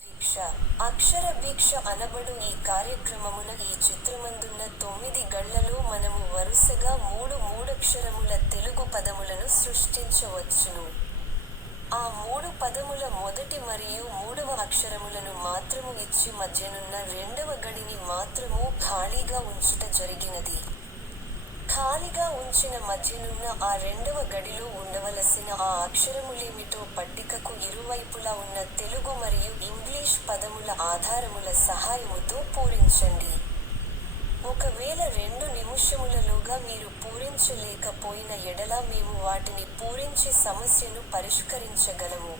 భిక్ష, అక్షర భిక్ష అనబడు ఈ కార్యక్రమమున ఈ చిత్రమందున్న 9 గళ్లలో మనము వరుసగా మూడక్షరముల తెలుగు పదములను సృష్టించవచ్చును. ఆ 3 పదముల మొదటి మరియు మూడవ అక్షరములను మాత్రము ఇచ్చి మధ్యనున్న రెండవ గడిని మాత్రము ఖాళీగా ఉంచుట జరిగినది. ఖాళీగా ఉంచిన మధ్యనున్న ఆ రెండవ గడిలో ఉండవలసిన ఆ అక్షరములేమిటో పట్టికకు ఇరువైపులా ఉన్న తెలుగు మరియు ఇంగ్లీష్ పదముల ఆధారముల సహాయముతో పూరించండి. ఒకవేళ 2 నిముషములలోగా మీరు పూరించలేకపోయిన ఎడల మేము వాటిని పూరించి సమస్యను పరిష్కరించగలము.